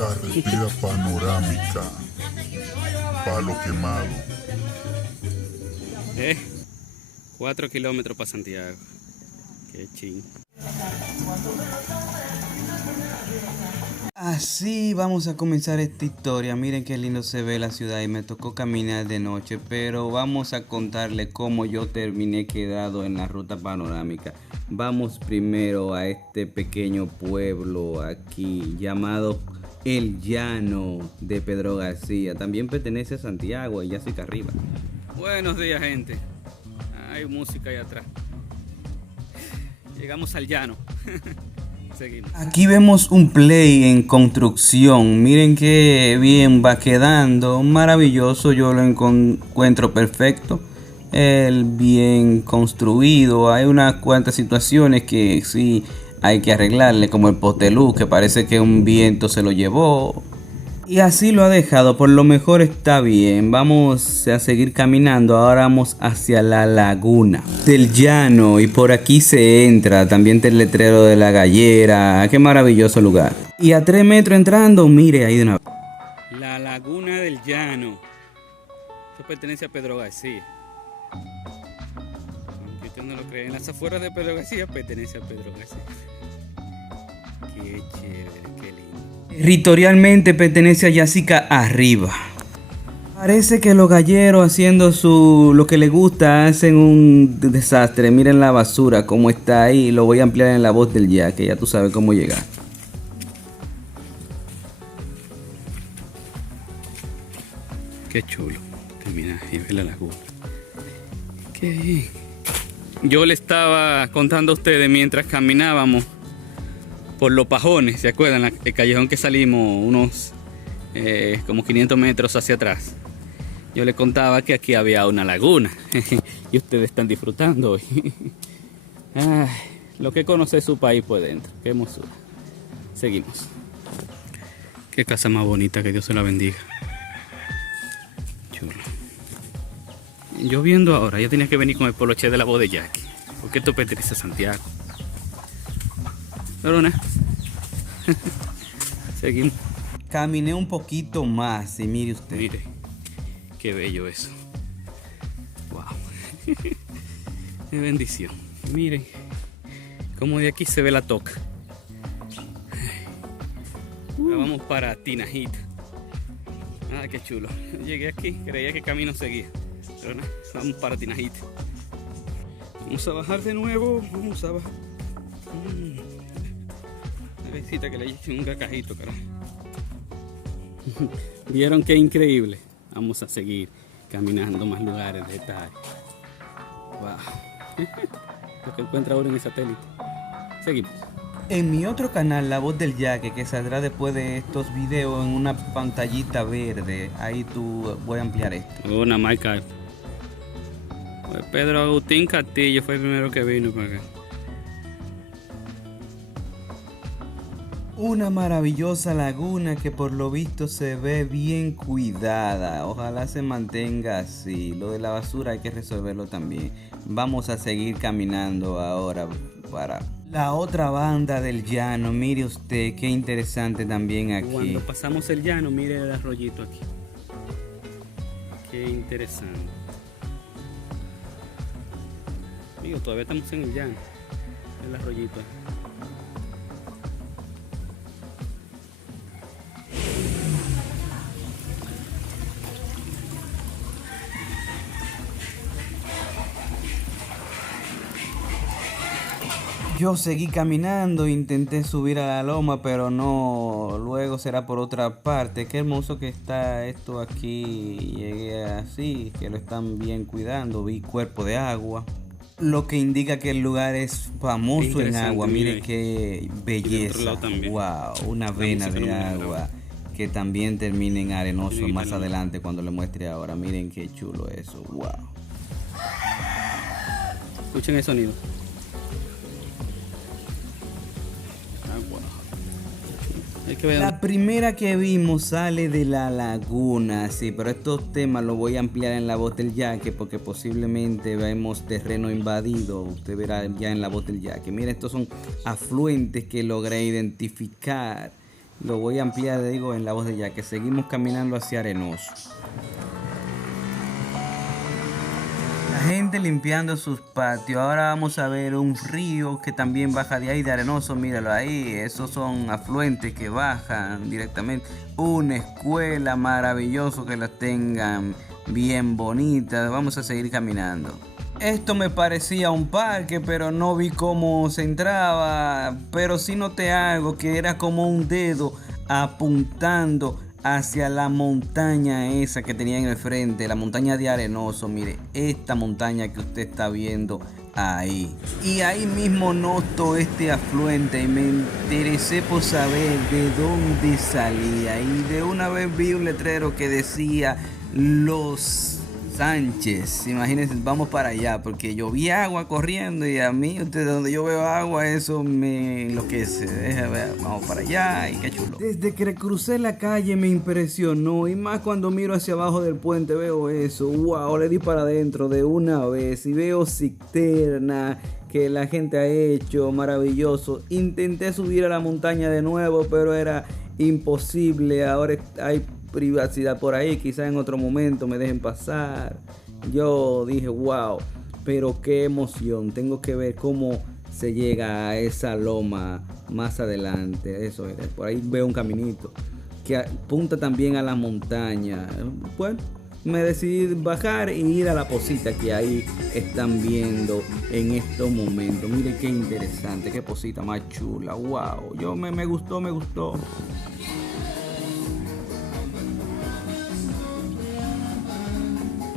Carretera panorámica, Palo Quemado. 4 kilómetros para Santiago. Qué ching. Así vamos a comenzar esta historia. Miren qué lindo se ve la ciudad y me tocó caminar de noche, pero vamos a contarle cómo yo terminé quedado en la ruta panorámica. Vamos primero a este pequeño pueblo aquí llamado El Llano de Pedro García. También pertenece a Santiago, allá cerca arriba. Buenos días, gente. Hay música ahí atrás. Llegamos al llano. Seguimos. Aquí vemos un play en construcción. Miren qué bien va quedando. Maravilloso, yo lo encuentro perfecto. El bien construido. Hay unas cuantas situaciones que sí hay que arreglarle, como el poste luz, que parece que un viento se lo llevó. Y así lo ha dejado, por lo mejor está bien. Vamos a seguir caminando. Ahora vamos hacia la laguna del Llano y por aquí se entra. También está el letrero de la Gallera. Qué maravilloso lugar. Y a 3 metros entrando, mire ahí de una vez. La laguna del Llano. Eso pertenece a Pedro García. Aunque usted no lo cree, en las afueras de Pedro García pertenece a Pedro García. Qué chévere, qué lindo. Territorialmente pertenece a Yacica arriba. Parece que los galleros haciendo lo que les gusta hacen un desastre. Miren la basura como está ahí. Lo voy a ampliar en la voz del ya, que ya tú sabes cómo llegar. Qué chulo. Termina y ver la laguna. Qué bien. Yo le estaba contando a ustedes mientras caminábamos por los pajones, ¿se acuerdan? El callejón que salimos unos como 500 metros hacia atrás. Yo le contaba que aquí había una laguna y ustedes están disfrutando hoy. Ay, lo que conoce su país por dentro, qué hermosura. Seguimos. Qué casa más bonita, que Dios se la bendiga. Chulo. Lloviendo ahora, ya tenía que venir con el poloche de la voz de Jackie, porque esto pertenece a Santiago. Pero nada. Seguimos. Caminé un poquito más y mire usted. Mire, qué bello eso. Wow. Qué bendición. Miren cómo de aquí se ve la toca. Ahora vamos para Tinajita. Ah, qué chulo. Llegué aquí, creía que camino seguía. Pero no, vamos para Tinajita. Vamos a bajar de nuevo. Vamos a bajar. Necesita que le echen un cacajito, carajo. ¿Vieron qué increíble? Vamos a seguir caminando más lugares de detalle. Wow. Lo que encuentra ahora en el satélite. Seguimos. En mi otro canal, La Voz del Yaque, que saldrá después de estos videos en una pantallita verde. Ahí voy a ampliar esto. Una marca. Pues Pedro Agustín Castillo fue el primero que vino para acá. Una maravillosa laguna que por lo visto se ve bien cuidada. Ojalá se mantenga así. Lo de la basura hay que resolverlo también. Vamos a seguir caminando ahora para la otra banda del llano. Mire usted, qué interesante también aquí. Cuando pasamos el llano, mire el arroyito aquí. Qué interesante. Amigo, todavía estamos en el llano. El arroyito aquí. Yo seguí caminando, intenté subir a la loma, pero no, luego será por otra parte. Qué hermoso que está esto aquí. Llegué así, que lo están bien cuidando. Vi cuerpo de agua, lo que indica que el lugar es famoso en agua. Miren qué belleza. Wow, una vena de agua que también termina en arenoso más adelante cuando le muestre ahora. Miren qué chulo eso. Wow. Escuchen el sonido. La primera que vimos sale de la laguna, sí, pero estos temas los voy a ampliar en La Voz del Yaque porque posiblemente vemos terreno invadido. Usted verá ya en La Voz del Yaque. Miren, estos son afluentes que logré identificar Lo voy a ampliar, digo, en la voz de Yaque. Seguimos caminando hacia Arenoso. La gente limpiando sus patios. Ahora vamos a ver un río que también baja de ahí, de Arenoso. Míralo ahí. Esos son afluentes que bajan directamente. Una escuela, maravilloso que las tengan bien bonitas. Vamos a seguir caminando. Esto me parecía un parque, pero no vi cómo se entraba. Pero sí noté algo, que era como un dedo apuntando hacia la montaña esa que tenía en el frente, la montaña de Arenoso. Mire, esta montaña que usted está viendo ahí. Y ahí mismo noto este afluente y me interesé por saber de dónde salía. Y de una vez vi un letrero que decía Los Sánchez. Imagínense, vamos para allá, porque yo vi agua corriendo y a mí, donde yo veo agua, eso me enloquece. Vamos para allá y qué chulo. Desde que crucé la calle me impresionó, y más cuando miro hacia abajo del puente veo eso. Wow, le di para adentro de una vez y veo cisterna que la gente ha hecho, maravilloso. Intenté subir a la montaña de nuevo, pero era imposible. Ahora hay privacidad por ahí, quizás en otro momento me dejen pasar. Yo dije wow, pero qué emoción, tengo que ver cómo se llega a esa loma más adelante. Eso es, por ahí veo un caminito que apunta también a la montaña. Bueno, me decidí bajar y ir a la posita que ahí están viendo en estos momentos. Mire qué interesante, qué posita más chula. Wow, me gustó.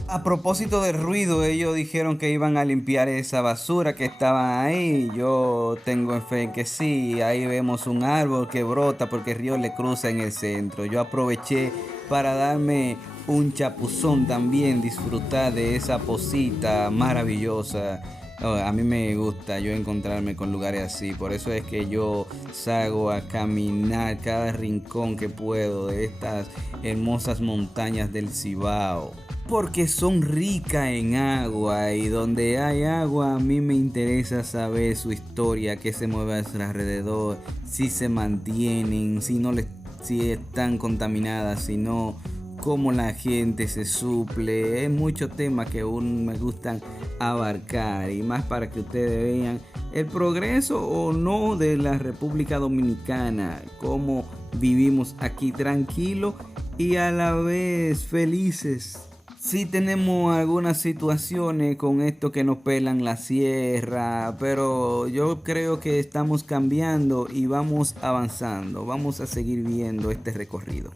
A propósito del ruido, ellos dijeron que iban a limpiar esa basura que estaba ahí. Yo tengo fe en que sí. Ahí vemos un árbol que brota porque el río le cruza en el centro. Yo aproveché para darme un chapuzón también, disfrutar de esa posita maravillosa. A mí me gusta yo encontrarme con lugares así. Por eso es que yo salgo a caminar cada rincón que puedo de estas hermosas montañas del Cibao, porque son ricas en agua, y donde hay agua a mí me interesa saber su historia, qué se mueve a su alrededor, si se mantienen, si están contaminadas, si no, cómo la gente se suple. Es muchos temas que aún me gustan abarcar, y más para que ustedes vean el progreso o no de la República Dominicana, cómo vivimos aquí tranquilo y a la vez felices. Sí tenemos algunas situaciones con esto que nos pelan la sierra, pero yo creo que estamos cambiando y vamos avanzando. Vamos a seguir viendo este recorrido.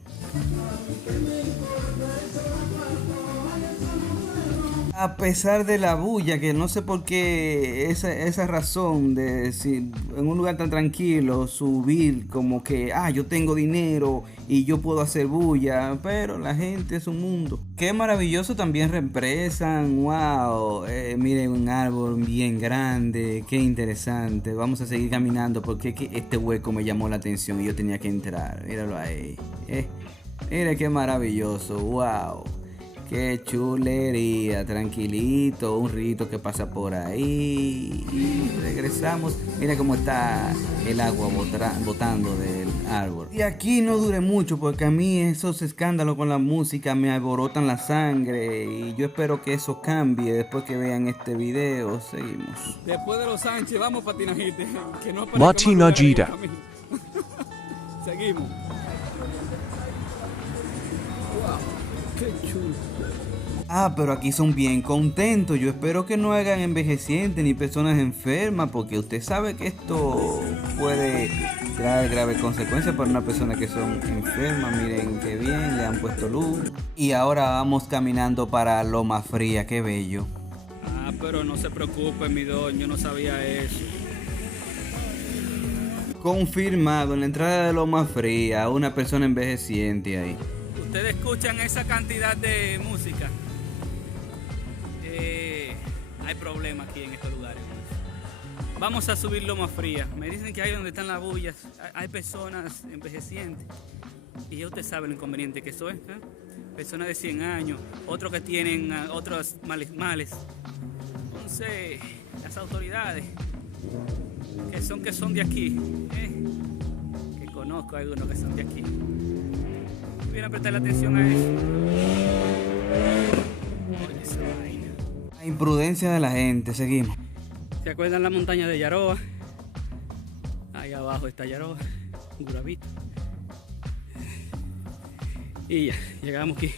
A pesar de la bulla, que no sé por qué esa razón de si en un lugar tan tranquilo subir como que yo tengo dinero y yo puedo hacer bulla, pero la gente es un mundo. Qué maravilloso también represan. Wow, miren, un árbol bien grande, qué interesante. Vamos a seguir caminando porque este hueco me llamó la atención y yo tenía que entrar. Míralo ahí. Mira qué maravilloso. Wow. Qué chulería, tranquilito, un rito que pasa por ahí. Y regresamos. Mira cómo está el agua botando del árbol. Y aquí no dure mucho, porque a mí esos escándalos con la música me alborotan la sangre. Y yo espero que eso cambie después que vean este video. Seguimos. Después de Los Sánchez, vamos para Tinajite. Que no Tinajita. Seguimos. Wow, qué chulo. Pero aquí son bien contentos. Yo espero que no hagan envejecientes ni personas enfermas, porque usted sabe que esto puede traer graves consecuencias para una persona que son enfermas. Miren qué bien, le han puesto luz. Y ahora vamos caminando para Loma Fría, qué bello. Pero no se preocupe, mi don, yo no sabía eso. Confirmado, en la entrada de Loma Fría, una persona envejeciente ahí. Ustedes escuchan esa cantidad de música. Hay problemas aquí en estos lugares. Vamos a subir Loma Fría. Me dicen que ahí donde están las bullas hay personas envejecientes. Y ya usted sabe lo inconveniente que eso es, ¿eh? Personas de 100 años, otros que tienen otros males. Entonces, las autoridades que son de aquí, que conocen conozco a algunos que son de aquí. Voy a prestarle atención a eso. Oye, esa vaina. La imprudencia de la gente, seguimos. ¿Se acuerdan la montaña de Yaroa? Ahí abajo está Yaroa, Gurabito. Y ya, llegamos aquí.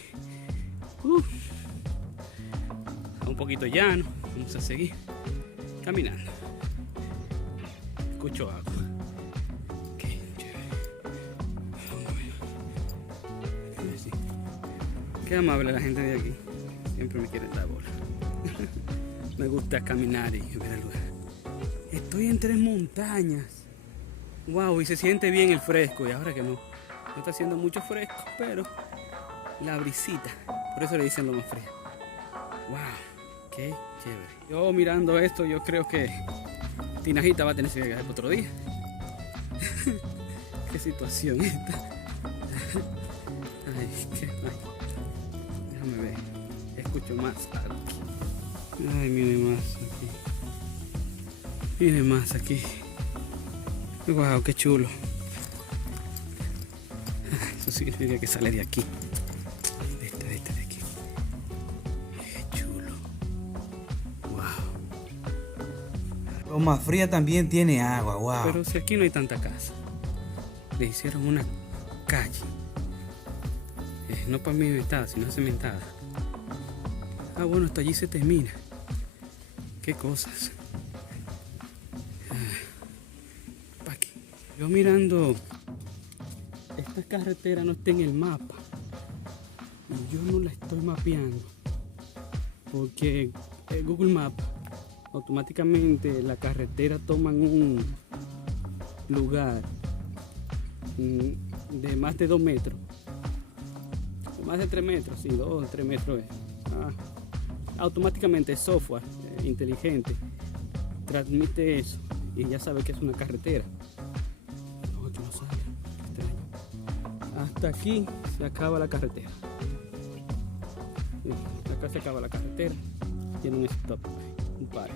A un poquito llano. Vamos a seguir caminando. Escucho agua. Qué chévere. Qué amable la gente de aquí. Siempre me quieren dar bola. Me gusta caminar y ver el lugar. Estoy en 3 montañas. Wow, y se siente bien el fresco. Y ahora que no está haciendo mucho fresco, pero la brisita. Por eso le dicen lo más frío. Wow, qué chévere. Yo mirando esto, yo creo que Tinajita va a tener que viajar otro día. Qué situación esta. Ay, déjame ver. Escucho más algo aquí. Ay, miren más aquí. Miren más aquí. Wow, qué chulo. Eso significa que sale de aquí. De aquí. Qué chulo. Wow. Loma Fría también tiene agua, wow. Pero si aquí no hay tanta casa. Le hicieron una calle. No pavimentada, sino cementada. Ah, bueno, hasta allí se termina. Qué cosas. Pa' aquí. Yo mirando, esta carretera no está en el mapa. Y yo no la estoy mapeando. Porque el Google Maps automáticamente la carretera toma un lugar de más de 2 metros. Más de 3 metros, sí, 2 o 3 metros. Automáticamente el software inteligente transmite eso y ya sabe que es una carretera. No, aquí no sale. Extraño. Hasta aquí se acaba la carretera. Acá se acaba la carretera. Tiene un stop, un pare.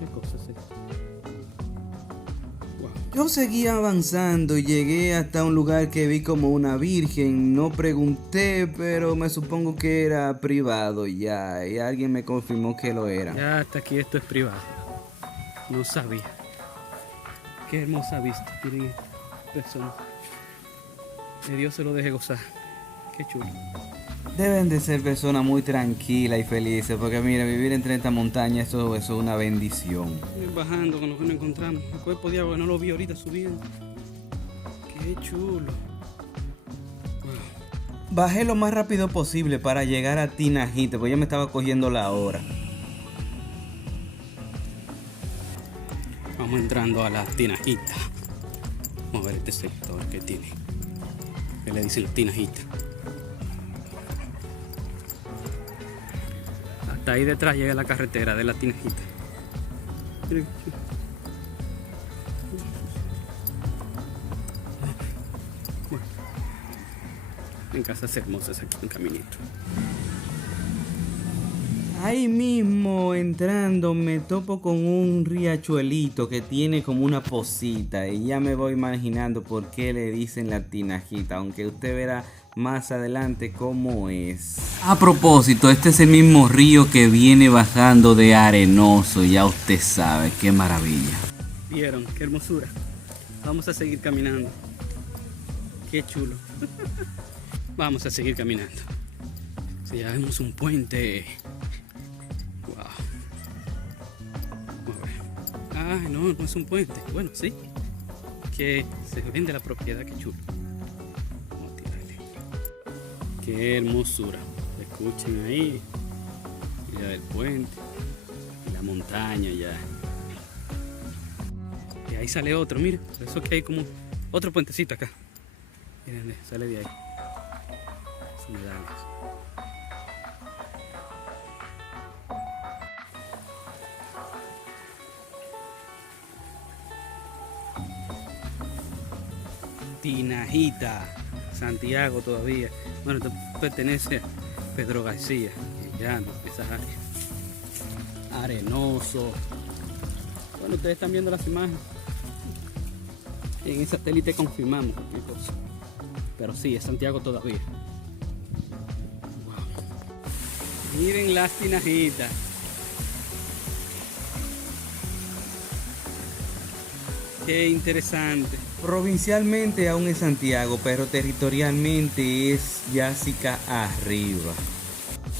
¿Qué cosa es esto? Wow. Yo seguía avanzando y llegué hasta un lugar que vi como una virgen. No pregunté, pero me supongo que era privado ya. Y alguien me confirmó que lo era. Ya hasta aquí esto es privado. No sabía. Qué hermosa vista tienen estas personas. Que Dios se lo deje gozar. Qué chulo. Deben de ser personas muy tranquilas y felices. Porque mira, vivir entre esta montaña, eso es una bendición. Bajando con lo que nos encontramos. El cuerpo de agua no lo vi ahorita subiendo. Qué chulo. Wow. Bajé lo más rápido posible para llegar a Tinajita, porque ya me estaba cogiendo la hora. Vamos entrando a la Tinajita. Vamos a ver este sector que tiene. Que le dicen Tinajita. Hasta ahí detrás llega la carretera de la Tinajita. Bueno, en casas hermosas aquí, un caminito. Ahí mismo entrando me topo con un riachuelito que tiene como una posita y ya me voy imaginando por qué le dicen la Tinajita, aunque usted verá más adelante cómo es. A propósito, este es el mismo río que viene bajando de Arenoso, ya usted sabe, qué maravilla. ¿Vieron? Qué hermosura. Vamos a seguir caminando. Qué chulo. Vamos a seguir caminando. Si ya vemos un puente. Wow. Ah, no es un puente. Bueno, sí. Que se vende la propiedad, qué chulo. Vamos a tirarle. Qué hermosura. Escuchen ahí. Ya el puente. Y la montaña ya. Y ahí sale otro, mira. Eso que hay como otro puentecito acá. Miren, sale de ahí. Los humedales. Tinajita, Santiago todavía. Bueno, esto pertenece a Pedro García, Llano, esas áreas. Arenoso. Bueno, ustedes están viendo las imágenes. En el satélite confirmamos cualquier cosa. Pero sí, es Santiago todavía. Wow. Miren las tinajitas. Qué interesante. Provincialmente aún es Santiago, pero territorialmente es Jásica arriba.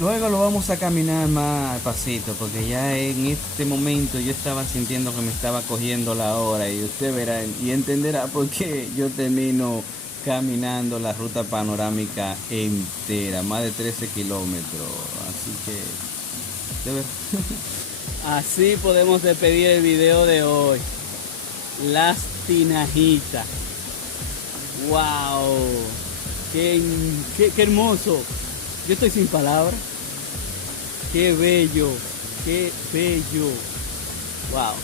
Luego lo vamos a caminar más pasito, porque ya en este momento yo estaba sintiendo que me estaba cogiendo la hora y usted verá y entenderá por qué yo termino caminando la ruta panorámica entera, más de 13 kilómetros. Así que, de ver. Así podemos despedir el video de hoy. Las tinajitas. Wow. Qué hermoso. Yo estoy sin palabras. Qué bello. Qué bello. Wow.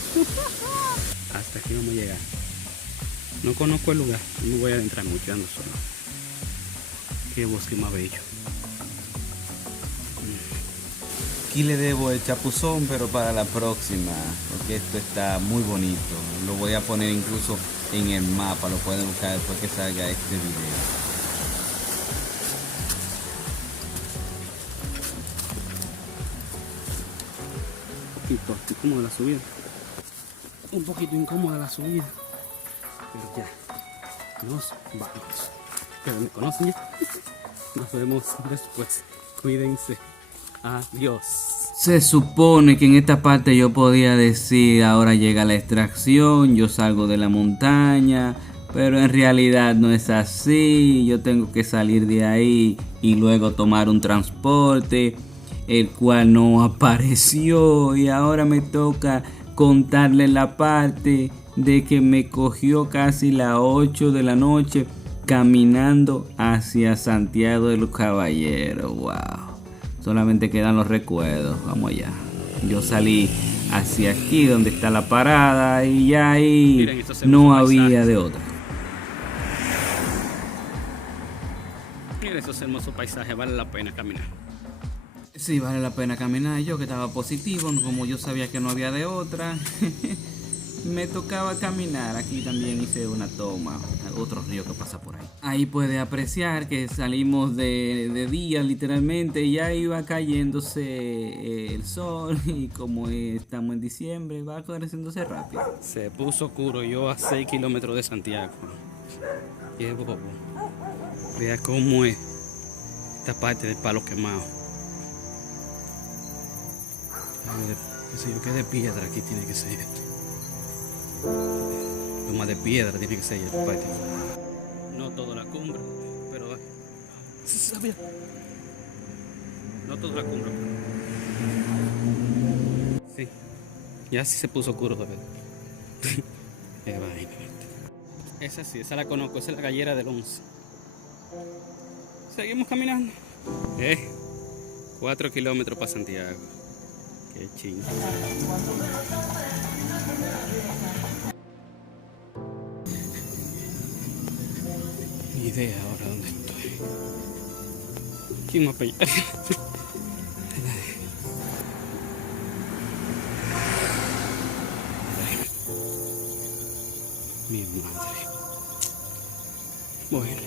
Hasta aquí vamos a llegar. No conozco el lugar. No me voy a adentrar mucho, ando solo. Qué bosque más bello. Aquí le debo el chapuzón, pero para la próxima, porque esto está muy bonito. Lo voy a poner incluso en el mapa, lo pueden buscar después que salga este video. Poquito incómoda la subida. Un poquito incómoda la subida. Pero ya. Nos vamos. Pero me conocen ya. Nos vemos después. Cuídense. Adiós. Se supone que en esta parte yo podía decir, ahora llega la extracción, yo salgo de la montaña, pero en realidad no es así. Yo tengo que salir de ahí y luego tomar un transporte, el cual no apareció, y ahora me toca contarle la parte de que me cogió casi las 8 de la noche caminando hacia Santiago de los Caballeros. Wow. Solamente quedan los recuerdos. Vamos allá. Yo salí hacia aquí donde está la parada y ya ahí Miren, no había de otra. Miren esos hermosos paisajes. Vale la pena caminar. Sí, vale la pena caminar. Yo que estaba positivo, como yo sabía que no había de otra, me tocaba caminar. Aquí también hice una toma, otro río que pasa por ahí. Ahí puede apreciar que salimos de día literalmente, y ya iba cayéndose el sol, y como estamos en diciembre va creciéndose rápido. Se puso oscuro. Yo a 6 kilómetros de Santiago. Qué bobo. Vea cómo es esta parte del Palo Quemado. Qué sé yo, qué de piedra aquí tiene que ser esto. Lo más de piedra tiene que ser esta parte. No toda la cumbre, pero sí sabía. No toda la cumbre. Sí. Ya sí se puso oscuro de verdad. Qué vaina. Esa sí, esa la conozco, esa es la gallera del 11. Seguimos caminando. 4 kilómetros para Santiago. Qué chingo. Ni idea ahora dónde estoy. ¿Quién me apella? Mi madre. Bueno,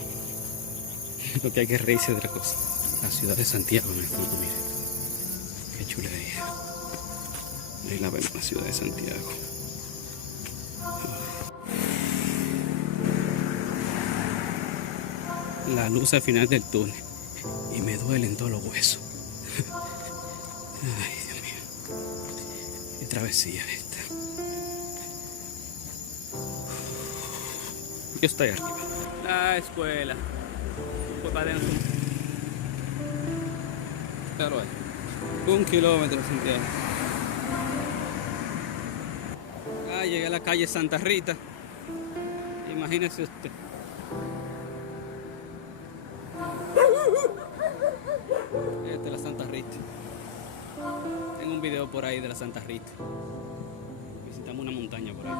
lo que hay que reírse de otra cosa. La ciudad de Santiago en el fondo, miren. Qué chulería. Ahí la vemos, la ciudad de Santiago. La luz al final del túnel. Y me duelen todos los huesos. Ay, Dios mío. Qué travesía esta. Yo estoy arriba. La escuela. Fue para adentro. Claro, 1 kilómetro, Santiago. Llegué a la calle Santa Rita. Imagínese usted. Esta es la Santa Rita. Tengo un video por ahí de la Santa Rita. Visitamos una montaña por ahí.